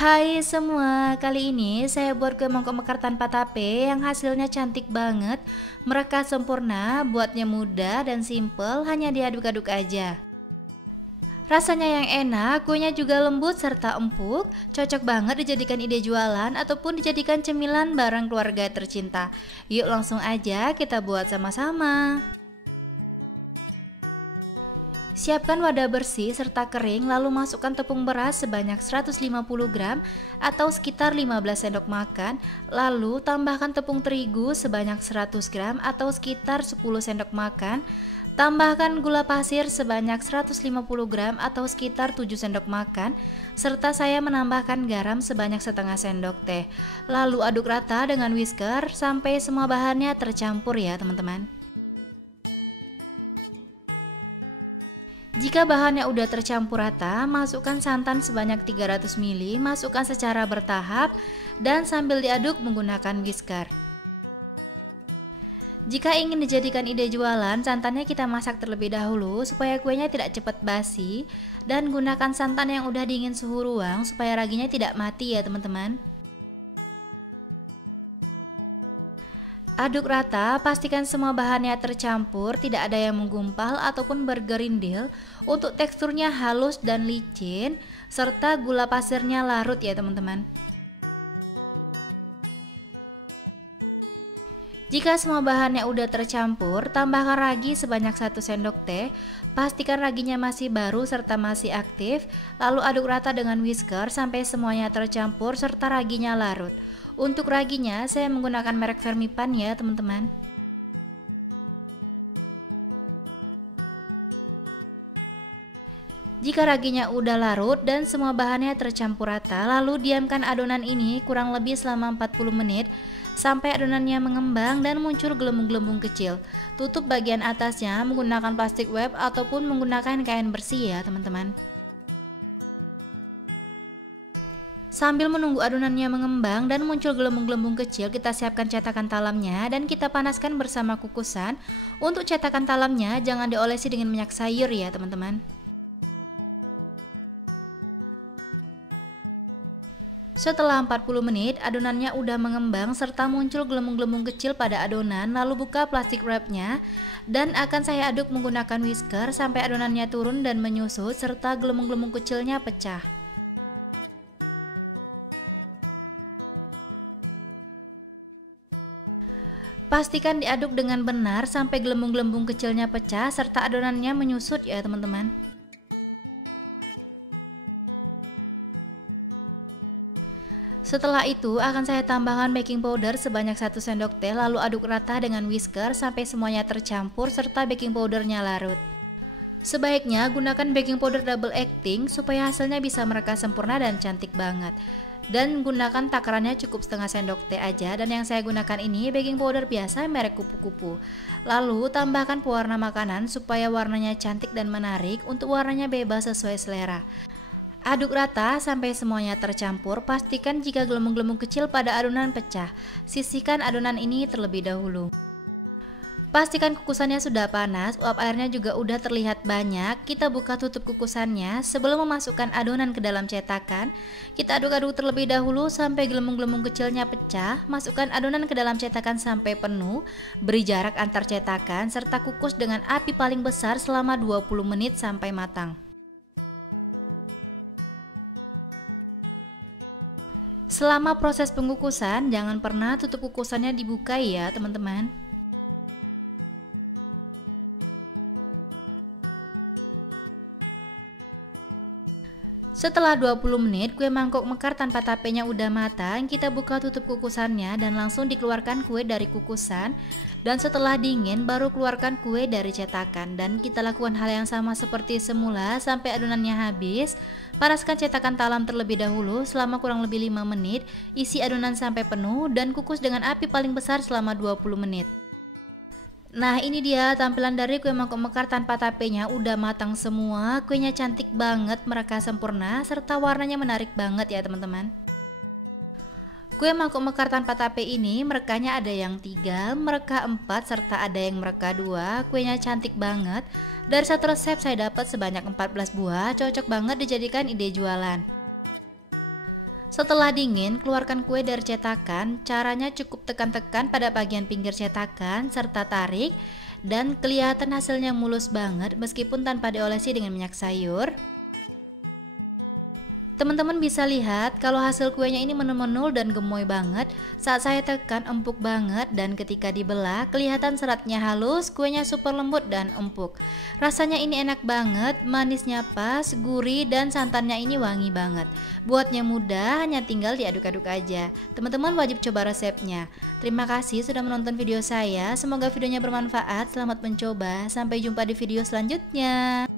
Hai semua, kali ini saya buat kue mangkok mekar tanpa tape yang hasilnya cantik banget, mereka sempurna, buatnya mudah dan simple, hanya diaduk-aduk aja. Rasanya yang enak, kuenya juga lembut serta empuk, cocok banget dijadikan ide jualan ataupun dijadikan cemilan bareng keluarga tercinta. Yuk langsung aja kita buat sama-sama. Siapkan wadah bersih serta kering lalu masukkan tepung beras sebanyak 150 gram atau sekitar 15 sendok makan, lalu tambahkan tepung terigu sebanyak 100 gram atau sekitar 10 sendok makan, tambahkan gula pasir sebanyak 150 gram atau sekitar 7 sendok makan, serta saya menambahkan garam sebanyak setengah sendok teh. Lalu aduk rata dengan whisker sampai semua bahannya tercampur ya teman-teman. Jika bahannya udah tercampur rata, masukkan santan sebanyak 300 ml, masukkan secara bertahap dan sambil diaduk menggunakan whisker. Jika ingin dijadikan ide jualan, santannya kita masak terlebih dahulu supaya kuenya tidak cepat basi, dan gunakan santan yang udah dingin suhu ruang supaya raginya tidak mati ya teman-teman. Aduk rata, pastikan semua bahannya tercampur, tidak ada yang menggumpal ataupun bergerindil. Untuk teksturnya halus dan licin, serta gula pasirnya larut ya teman-teman. Jika semua bahannya udah tercampur, tambahkan ragi sebanyak 1 sendok teh. Pastikan raginya masih baru serta masih aktif, lalu aduk rata dengan whisker sampai semuanya tercampur serta raginya larut. Untuk raginya saya menggunakan merek Fermipan ya teman-teman. Jika raginya udah larut dan semua bahannya tercampur rata, lalu diamkan adonan ini kurang lebih selama 40 menit sampai adonannya mengembang dan muncul gelembung-gelembung kecil. Tutup bagian atasnya menggunakan plastik wrap ataupun menggunakan kain bersih ya teman-teman. Sambil menunggu adonannya mengembang dan muncul gelembung-gelembung kecil, kita siapkan cetakan talamnya dan kita panaskan bersama kukusan. Untuk cetakan talamnya jangan diolesi dengan minyak sayur ya teman-teman. Setelah 40 menit, adonannya udah mengembang serta muncul gelembung-gelembung kecil pada adonan, lalu buka plastik wrapnya dan akan saya aduk menggunakan whisker sampai adonannya turun dan menyusut serta gelembung-gelembung kecilnya pecah. Pastikan diaduk dengan benar sampai gelembung-gelembung kecilnya pecah serta adonannya menyusut ya teman-teman. Setelah itu akan saya tambahkan baking powder sebanyak 1 sendok teh, lalu aduk rata dengan whisker sampai semuanya tercampur serta baking powdernya larut. Sebaiknya gunakan baking powder double acting supaya hasilnya bisa mereka sempurna dan cantik banget. Dan gunakan takarannya cukup setengah sendok teh aja, dan yang saya gunakan ini baking powder biasa merek kupu-kupu. Lalu tambahkan pewarna makanan supaya warnanya cantik dan menarik, untuk warnanya bebas sesuai selera. Aduk rata sampai semuanya tercampur, pastikan jika gelembung-gelembung kecil pada adonan pecah. Sisihkan adonan ini terlebih dahulu. Pastikan kukusannya sudah panas, uap airnya juga udah terlihat banyak. Kita buka tutup kukusannya sebelum memasukkan adonan ke dalam cetakan. Kita aduk-aduk terlebih dahulu sampai gelembung-gelembung kecilnya pecah. Masukkan adonan ke dalam cetakan sampai penuh. Beri jarak antar cetakan serta kukus dengan api paling besar selama 20 menit sampai matang. Selama proses pengukusan, jangan pernah tutup kukusannya dibuka ya teman-teman. Setelah 20 menit kue mangkok mekar tanpa tapenya udah matang, kita buka tutup kukusannya dan langsung dikeluarkan kue dari kukusan. Dan setelah dingin baru keluarkan kue dari cetakan, dan kita lakukan hal yang sama seperti semula sampai adonannya habis. Panaskan cetakan talam terlebih dahulu selama kurang lebih 5 menit, isi adonan sampai penuh dan kukus dengan api paling besar selama 20 menit. Nah ini dia tampilan dari kue mangkok mekar tanpa tapenya, udah matang semua, kuenya cantik banget, mereka sempurna, serta warnanya menarik banget ya teman-teman. Kue mangkok mekar tanpa tape ini merekanya ada yang 3, mereka 4, serta ada yang mereka 2, kuenya cantik banget. Dari satu resep saya dapat sebanyak 14 buah, cocok banget dijadikan ide jualan. Setelah dingin, keluarkan kue dari cetakan. Caranya cukup tekan-tekan pada bagian pinggir cetakan serta tarik, dan kelihatan hasilnya mulus banget meskipun tanpa diolesi dengan minyak sayur. Teman-teman bisa lihat kalau hasil kuenya ini menul-menul dan gemoy banget. Saat saya tekan empuk banget, dan ketika dibelah kelihatan seratnya halus, kuenya super lembut dan empuk. Rasanya ini enak banget, manisnya pas, gurih, dan santannya ini wangi banget. Buatnya mudah, hanya tinggal diaduk-aduk aja. Teman-teman wajib coba resepnya. Terima kasih sudah menonton video saya, semoga videonya bermanfaat. Selamat mencoba, sampai jumpa di video selanjutnya.